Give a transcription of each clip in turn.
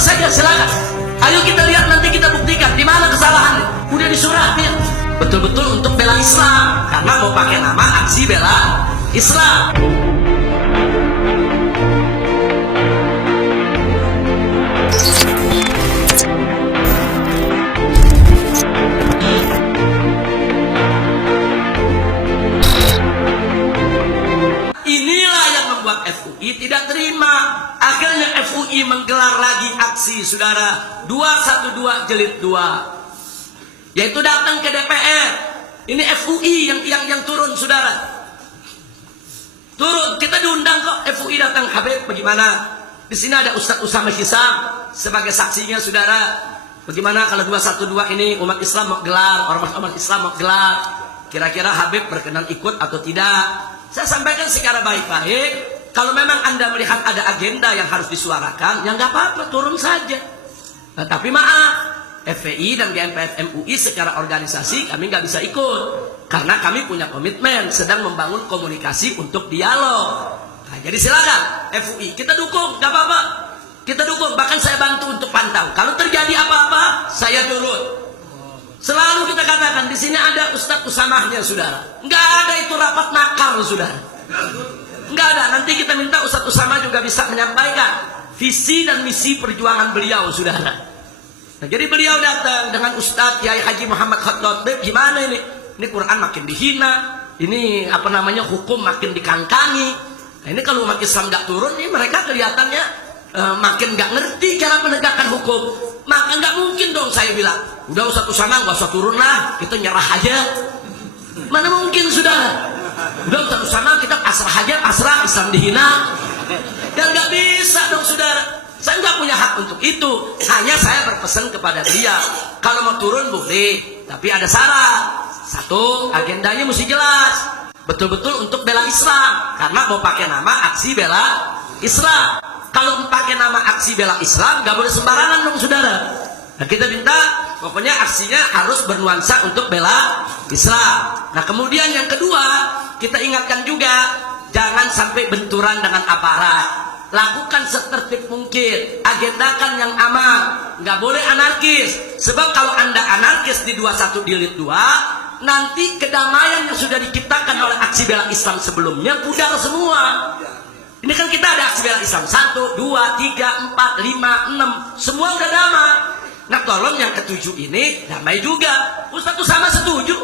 saja, silakan. Ayo kita lihat, nanti kita buktikan di mana kesalahannya. Udah disuratin betul-betul untuk bela Islam, karena mau pakai nama aksi bela Islam. Inilah yang membuat FUI tidak terima. Akhirnya FUI menggelar lagi aksi, saudara, 212 jilid 2, yaitu datang ke DPR. Ini FUI yang turun, saudara. Turun, kita diundang kok. FUI datang. Habib, bagaimana? Di sini ada Ustadz Usama Hisam sebagai saksinya, saudara. Bagaimana kalau 212 ini umat Islam mau gelar, ormas Islam mau gelar? Kira-kira Habib berkenan ikut atau tidak? Saya sampaikan secara baik-baik. Kalau memang Anda melihat ada agenda yang harus disuarakan, ya nggak apa-apa, turun saja. Nah, tapi maaf, FPI dan GNPF MUI secara organisasi kami nggak bisa ikut, karena kami punya komitmen sedang membangun komunikasi untuk dialog. Nah, jadi silakan FUI, kita dukung, nggak apa-apa, kita dukung, bahkan saya bantu untuk pantau. Kalau terjadi apa-apa, saya turun. Selalu kita katakan di sini ada Ustadz Usamahnya, saudara. Nggak ada itu rapat nakal, saudara. Nggak ada. Nanti kita minta Ustadz Usama juga bisa menyampaikan visi dan misi perjuangan beliau, saudara. Nah, jadi beliau datang dengan Ustadz Yai Haji Muhammad Khattad. Gimana ini? Ini Quran makin dihina, ini hukum makin dikangkangi. Nah, ini kalau umat Islam nggak turun, ini mereka kelihatannya makin nggak ngerti cara penegakan hukum. Maka nggak mungkin dong saya bilang, udah Ustadz Usama nggak usah turun lah, kita nyerah aja. Mana mungkin, saudara? Udah Ustadz Usama kita pasrah aja, pasrah, Islam dihina. Dan nggak bisa dong, saudara. Saya nggak punya hak untuk itu. Hanya saya berpesan kepada dia, kalau mau turun boleh, tapi ada syarat. Satu, agendanya mesti jelas, betul-betul untuk bela Islam, karena mau pakai nama aksi bela Islam. Kalau pakai nama aksi bela Islam, nggak boleh sembarangan dong, saudara. Nah, kita minta pokoknya aksinya harus bernuansa untuk bela Islam. Nah, kemudian yang kedua, kita ingatkan juga, jangan sampai benturan dengan aparat. Lakukan setertib mungkin, agendakan yang aman, nggak boleh anarkis. Sebab kalau Anda anarkis di 21 jilid 2, nanti kedamaian yang sudah diciptakan oleh aksi bela Islam sebelumnya pudar semua. Ini kan kita ada aksi bela Islam 1, 2, 3, 4, 5, 6, semua udah damai. Nah, tolong yang ketujuh ini damai juga. Ustadz Usama setuju,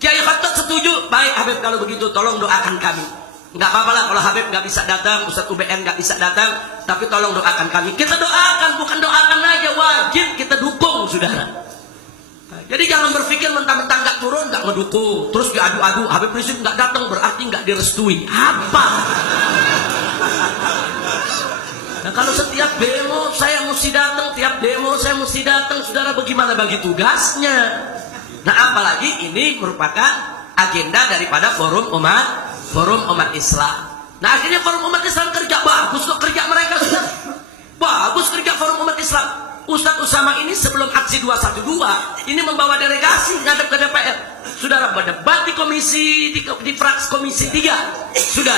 Kiai Khattad setuju. Baik Habib, kalau begitu tolong doakan kami. Nggak apa-apa lah kalau Habib nggak bisa datang, Ustadz UBN nggak bisa datang, tapi tolong doakan kami. Kita doakan, bukan doakan aja, wajib kita dukung, saudara. Nah, jadi jangan berpikir mentang-mentang nggak turun nggak ngedukung, terus diadu-adu. Habib Rizik nggak datang berarti nggak direstui. Apa? Nah, kalau setiap demo saya mesti datang, tiap demo saya mesti datang, saudara, bagaimana bagi tugasnya? Nah, apalagi ini merupakan agenda daripada forum umat Islam. Nah, akhirnya forum umat Islam kerja bagus kok, kerja mereka sudah bagus, kerja forum umat Islam. Ustadz Usama ini sebelum aksi 212 ini membawa delegasi ngadep ke DPR, saudara, berdebat di komisi di fraksi komisi 3, sudah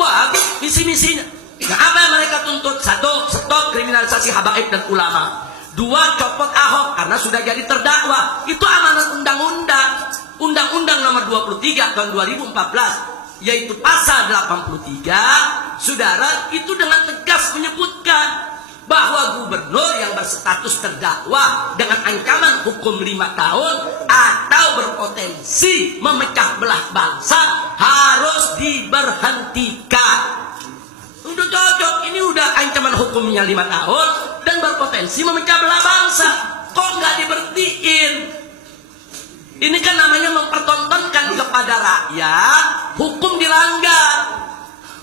bagus visi-misinya. Nah, apa yang mereka tuntut? Satu, stop kriminalisasi habaib dan ulama. Dua, copot Ahok karena sudah jadi terdakwa. Itu amanat undang-undang nomor 23 tahun 2014, yaitu pasal 83, saudara, itu dengan tegas menyebutkan bahwa gubernur yang berstatus terdakwa dengan ancaman hukum 5 tahun atau berpotensi memecah belah bangsa harus diberhentikan. Udah cocok, ini udah ancaman hukumnya 5 tahun dan berpotensi memecah belah bangsa. Kok nggak diberhentiin? Ini kan namanya mempertontonkan kepada rakyat hukum dilanggar.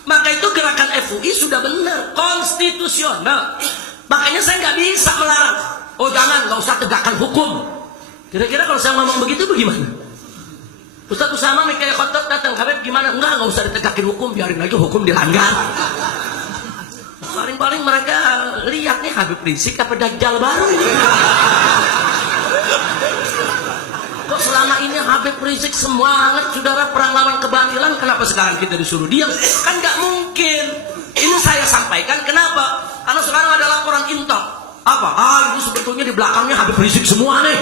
Maka itu gerakan FUI sudah benar, konstitusional. Makanya saya nggak bisa melarang. Oh jangan, nggak usah tegakkan hukum. Kira-kira kalau saya ngomong begitu bagaimana? Ustadz Usama Kiai Khattad datang, Habib gimana? Enggak usah ditegakin hukum, biarin aja hukum dilanggar. Paling-paling mereka lihat nih Habib Rizik apa Dajjal baru ini. Kok selama ini Habib Rizik semangat, saudara, perang lawan kebatilan, kenapa sekarang kita disuruh diam? Kan nggak mungkin. Ini saya sampaikan kenapa? Karena sekarang ada laporan Intok. Apa? Itu sebetulnya di belakangnya Habib Rizik semua nih.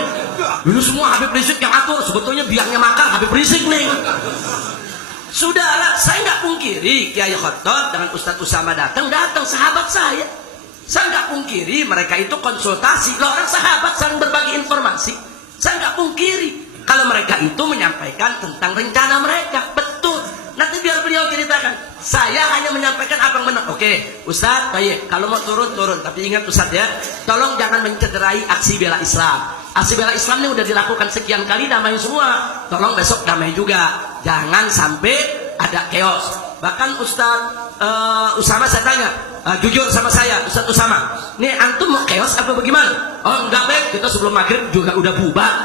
Ini semua Habib Rizik yang atur. Sebetulnya biangnya makan Habib Rizik nih. Saudara, saya nggak pungkiri Kiai Khotot dengan Ustadz Usama datang sahabat saya. Saya nggak pungkiri mereka itu konsultasi. Loh, orang sahabat saling berbagi informasi. Saya nggak pungkiri kalau mereka itu menyampaikan tentang rencana mereka. Betul. Nanti biar beliau ceritakan. Saya hanya menyampaikan apa yang benar. Oke, Ustadz, baik. Kalau mau turun. Tapi ingat Ustadz ya, tolong jangan mencederai aksi bela Islam. Aksi bela Islam ini udah dilakukan sekian kali, damai semua. Tolong besok damai juga. Jangan sampai ada chaos. Bahkan Ustadz Usama saya tanya, jujur sama saya, Ustadz Usama, nih antum mau chaos apa bagaimana? Oh enggak, baik, kita sebelum maghrib juga udah bubar.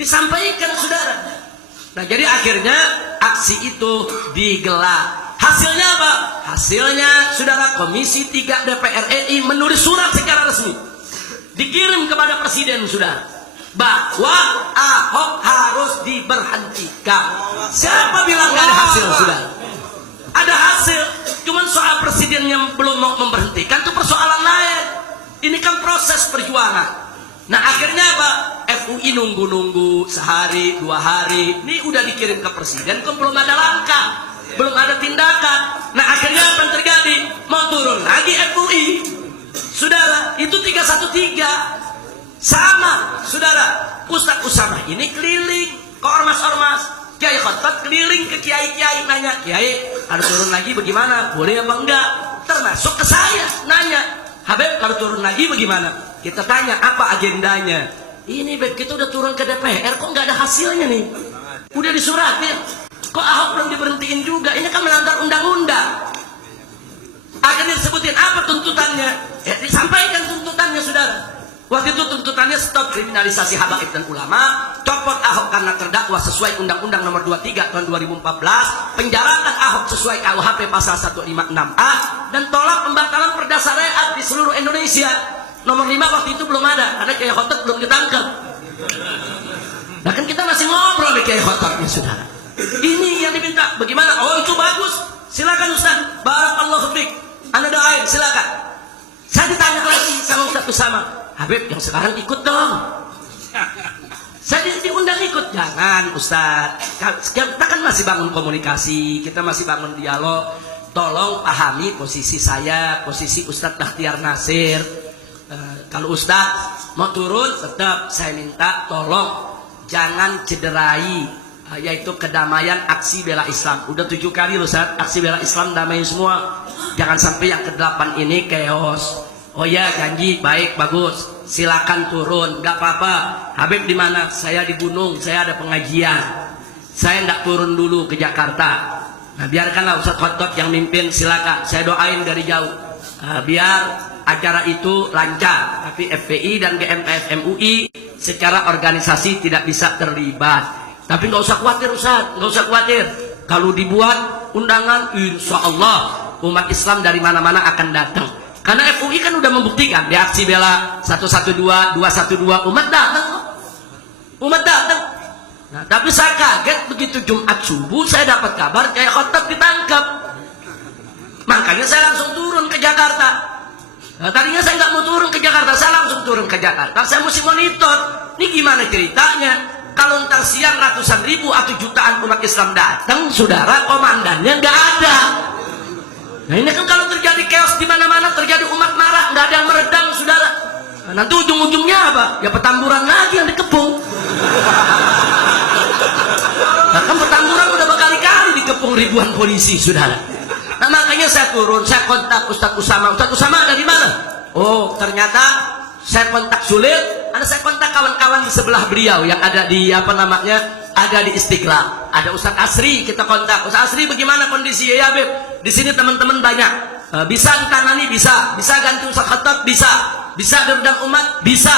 Disampaikan saudara. Nah jadi akhirnya aksi itu digelar. Hasilnya apa? Hasilnya saudara, Komisi 3 DPR RI menulis surat secara resmi, dikirim kepada Presiden saudara, bahwa Ahok harus diberhentikan. Siapa bilang gak ada hasil saudara? Ada hasil. Cuman soal Presiden yang belum mau memberhentikan itu persoalan lain. Ini kan proses perjuangan. Nah akhirnya apa? FUI nunggu sehari 2 hari. Ini udah dikirim ke Presiden, kok belum ada langkah, belum ada tindakan. Nah akhirnya apa yang terjadi? Mau turun lagi FUI. Saudara, itu 313 sama saudara. Ustadz Usama ini keliling ke ormas-ormas. Kiai Khotot keliling ke kiai-kiai nanya, Kiai harus turun lagi bagaimana? Boleh apa enggak? Termasuk ke saya nanya, Habib kalau turun lagi bagaimana? Kita tanya apa agendanya. Ini Beb, kita udah turun ke DPR, kok nggak ada hasilnya nih? Udah disuratin, kok Ahok belum diberhentiin juga? Ini kan melanggar undang-undang. Akhirnya disebutin apa tuntutannya? Disampaikan tuntutannya saudara. Waktu itu tuntutannya stop kriminalisasi habaib dan ulama, copot Ahok karena terdakwa sesuai Undang-Undang Nomor 23 Tahun 2014, penjarakan Ahok sesuai KUHP Pasal 156A, dan tolak pembatalan perda syariat di seluruh Indonesia. Nomor 5 waktu itu belum ada, karena Kiai Khotot belum ditangkap. Nah kan kita masih ngobrol dengan Kiai Khototnya saudara. Ini yang diminta, bagaimana? Oh itu bagus, silakan Ustaz, barakallahu fiik, Anda doain, silakan. Saya ditanya lagi sama Ustaz Usama, Habib yang sekarang ikut dong. Saya diundang ikut. Jangan Ustaz, kita kan masih bangun komunikasi, kita masih bangun dialog. Tolong pahami posisi saya, posisi Ustadz Bakhtiar Nasir. Kalau Ustadz mau turun, tetap saya minta tolong jangan cederai yaitu kedamaian aksi bela Islam. Udah 7 kali loh Ustadz aksi bela Islam damai semua. Jangan sampai yang ke-8 ini chaos. Oh ya janji, baik, bagus, silakan turun, nggak apa-apa. Habib di mana? Saya di gunung, saya ada pengajian, saya nggak turun dulu ke Jakarta. Nah biarkanlah Ustadz Khotot yang mimpin, silakan, saya doain dari jauh, biar acara itu lancar. Tapi FPI dan GMPF MUI secara organisasi tidak bisa terlibat. Tapi nggak usah khawatir Ustadz, nggak usah khawatir. Kalau dibuat undangan, insya Allah umat Islam dari mana-mana akan datang. Karena FUI kan udah membuktikan di aksi bela 112, 212 umat datang kok. Umat datang. Nah, tapi saya kaget begitu Jumat subuh saya dapat kabar Kiai Khotot ditangkap. Makanya saya langsung turun ke Jakarta. Nah, tadinya saya nggak mau turun ke Jakarta, saya langsung turun ke Jakarta. Saya mesti monitor. Ini gimana ceritanya? Kalau ntar siang ratusan ribu atau jutaan umat Islam datang, saudara, komandannya nggak ada. Nah ini kan kalau terjadi chaos di mana-mana, terjadi umat marah, nggak ada yang meredam, saudara. Nah, nanti ujung-ujungnya apa? Ya petamburan lagi yang dikepung. Nah kan petamburan udah berkali-kali dikepung ribuan polisi, saudara. Nah makanya saya turun, saya kontak Ustadz Usama. Ustadz Usama dari mana? Oh ternyata saya kontak sulit. Saya kontak kawan-kawan di sebelah beliau yang ada di ada di Istiqlal. Ada Ustadz Asri, kita kontak. Ustadz Asri bagaimana kondisi ya Habib? Di sini teman-teman banyak, bisa ditangani, bisa ganti Ustadz Khotot, bisa diundang umat, bisa.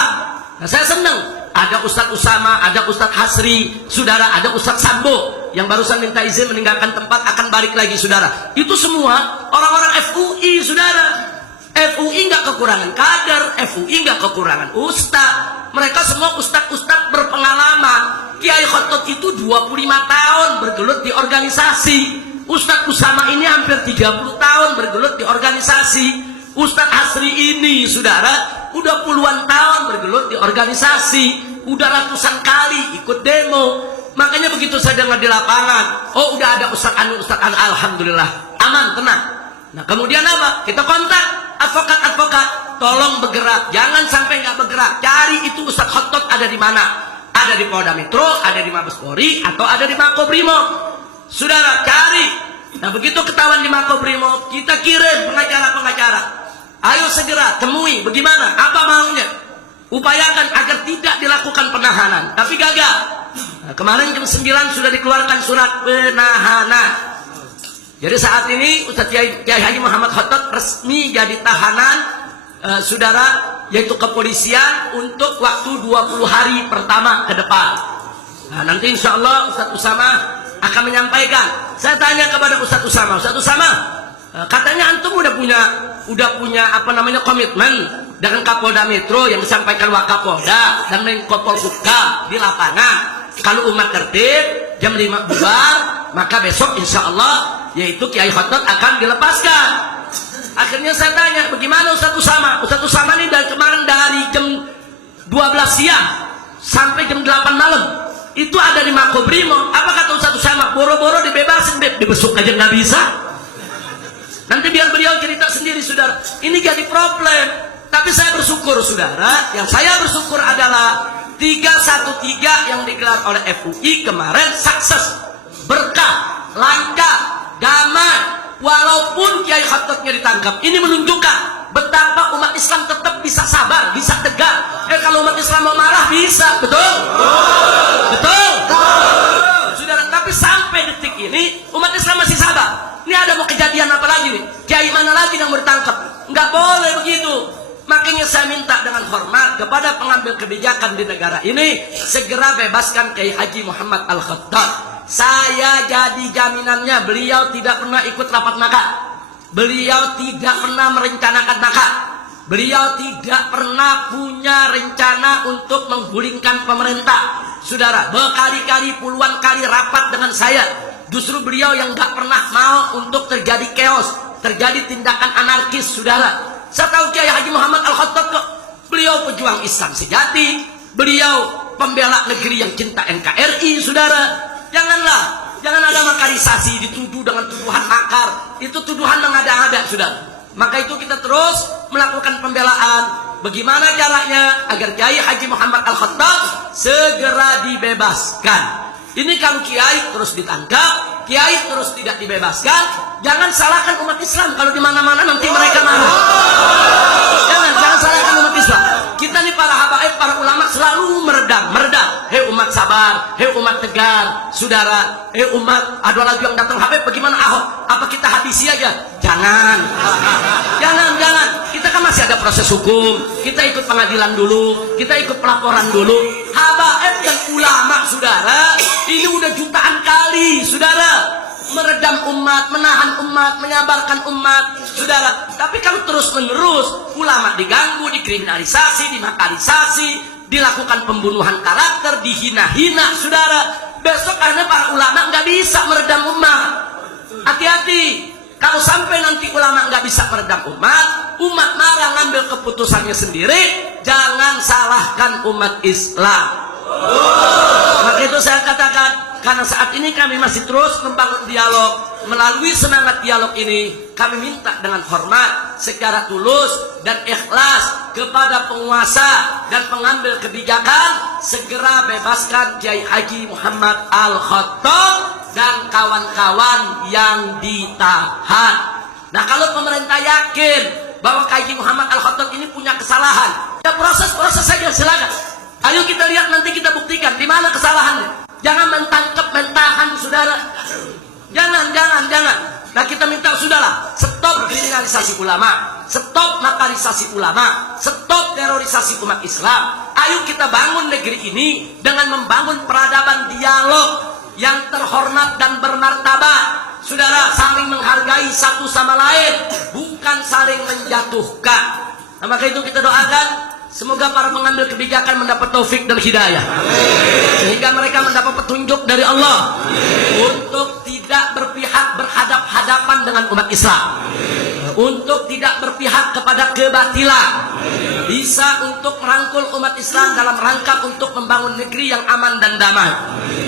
Nah saya senang. Ada Ustadz Usama, ada Ustadz Hasri, saudara, ada Ustadz Sambo yang barusan minta izin meninggalkan tempat akan balik lagi, saudara. Itu semua orang-orang FUI, saudara. FUI nggak kekurangan kader, FUI nggak kekurangan ustadz. Mereka semua ustadz-ustadz berpengalaman. Kiai Khotot itu 25 tahun bergelut di organisasi. Ustadz Usama ini hampir 30 tahun bergelut di organisasi. Ustadz Hasri ini, saudara, udah puluhan tahun bergelut di organisasi, udah ratusan kali ikut demo. Makanya begitu saya dengar di lapangan, oh udah ada Ustaz Anu, alhamdulillah, aman, tenang. Nah kemudian apa? Kita kontak advokat, tolong bergerak, jangan sampai nggak bergerak. Cari itu Ustaz Khotot ada di mana? Ada di Polda Metro, ada di Mabes Polri, atau ada di Makobrimob. Saudara, cari. Nah begitu ketahuan di Makobrimob, kita kirim pengacara. Ayo segera temui, bagaimana? Apa maunya? Upayakan agar tidak dilakukan penahanan. Tapi gagal. Nah, kemarin jam 9 sudah dikeluarkan surat penahanan. Jadi saat ini Ustaz Kiai Haji Muhammad Khotot resmi jadi tahanan saudara, yaitu kepolisian untuk waktu 20 hari pertama ke depan. Nah, nanti insya Allah Ustaz Usama akan menyampaikan. Saya tanya kepada Ustaz Usama, katanya antum udah punya apa namanya komitmen dengan Kapolda Metro yang disampaikan Wakapolda dan Menko Polhukam di lapangan. Kalau umat tertib jam 5 bubar, maka besok insya Allah yaitu Kiai Khotot akan dilepaskan. Akhirnya saya tanya, bagaimana Ustaz Usama? Ustaz Usama ini dari kemarin dari jam 12 siang sampai jam 8 malam itu ada di Makobrimob. Apa kata Ustaz Usama? Boro-boro dibebasin, dibesuk aja nggak bisa. Nanti biar beliau cerita sendiri, saudara. Ini jadi problem. Tapi saya bersyukur, saudara. Yang saya bersyukur adalah 313 yang digelar oleh FUI kemarin sukses, berkah, lancar, damai. Walaupun Kiai Khototnya ditangkap, ini menunjukkan betapa umat Islam tetap bisa sabar, bisa tegar. Kalau umat Islam mau marah bisa, betul? Betul? Saudara, tapi sampai detik ini umat Islam masih sabar. Ini ada mau kejadian apa lagi nih? Kiai mana lagi yang mau ditangkap? Nggak boleh begitu. Makanya saya minta dengan hormat kepada pengambil kebijakan di negara ini, segera bebaskan Kiai Haji Muhammad Al-Khotot. Saya jadi jaminannya, beliau tidak pernah ikut rapat nakal. Beliau tidak pernah merencanakan nakal. Beliau tidak pernah punya rencana untuk menggulingkan pemerintah. Saudara, berkali-kali puluhan kali rapat dengan saya. Justru beliau yang gak pernah mau untuk terjadi chaos, terjadi tindakan anarkis, saudara. Saya tahu Kiai Haji Muhammad Al-Khotot kok. Beliau pejuang Islam sejati. Beliau pembela negeri yang cinta NKRI, saudara. Jangan ada makarisasi, dituduh dengan tuduhan makar. Itu tuduhan mengada-ngada, saudara. Maka itu kita terus melakukan pembelaan. Bagaimana caranya agar Kiai Haji Muhammad Al-Khotot segera dibebaskan. Ini kalau Kiai terus ditangkap, Kiai terus tidak dibebaskan, jangan salahkan umat Islam. Kalau di mana-mana nanti mereka marah. Jangan salahkan umat Islam. Kita nih para habaib, para ulama selalu meredam. Hei umat sabar, hei umat tegar, saudara, hei umat, ada lagi yang datang Habib, bagaimana Ahok? Apa kita habisi aja? Jangan. Kita kan masih ada proses hukum. Kita ikut pengadilan dulu, kita ikut pelaporan dulu. Habaib dan ulama, saudara, ini udah jutaan kali, saudara, meredam umat, menahan umat, menyabarkan umat, saudara. Tapi kalau terus-menerus ulama diganggu, dikriminalisasi, dimakarisasi, dilakukan pembunuhan karakter, dihina-hina, saudara, besok akhirnya para ulama nggak bisa meredam umat. Hati-hati, kalau sampai nanti ulama nggak bisa meredam umat marah ngambil keputusannya sendiri, jangan salahkan umat Islam. Maka itu saya katakan, karena saat ini kami masih terus membangun dialog. Melalui semangat dialog ini, kami minta dengan hormat, secara tulus dan ikhlas kepada penguasa dan pengambil kebijakan, segera bebaskan Kiai Haji Muhammad Al-Khotot dan kawan-kawan yang ditahan. Nah, kalau pemerintah yakin bahwa Kiai Haji Muhammad Al-Khotot ini punya kesalahan, ya proses saja, silakan. Ayo kita lihat, nanti kita buktikan di mana kesalahannya. Jangan mentangkap, mentahan, saudara. Jangan. Nah, kita minta, saudara, stop kriminalisasi ulama, stop makarisasi ulama, stop terorisasi umat Islam. Ayo kita bangun negeri ini dengan membangun peradaban dialog yang terhormat dan bermartabat. Saudara, saling menghargai satu sama lain, bukan saling menjatuhkan. Nah, maka itu kita doakan, semoga para pengambil kebijakan mendapat taufik dan hidayah. Sehingga mereka mendapat petunjuk dari Allah untuk tidak berpihak berhadap-hadapan dengan umat Islam. untuk tidak berpihak kepada kebatilan, bisa untuk merangkul umat Islam dalam rangka untuk membangun negeri yang aman dan damai.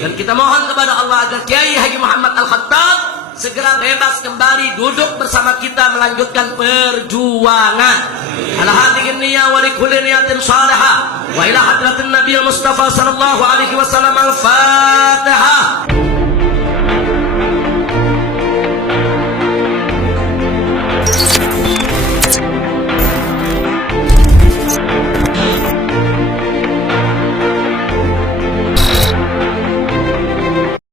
Dan kita mohon kepada Allah agar Kiai Haji Muhammad Al-Khattab segera bebas kembali duduk bersama kita melanjutkan perjuangan. Ala hadhihi niyyah wa likulli niyatin salihah wa ila hadratin Nabi Mustafa sallallahu alaihi wasallam. Al-Fatihah.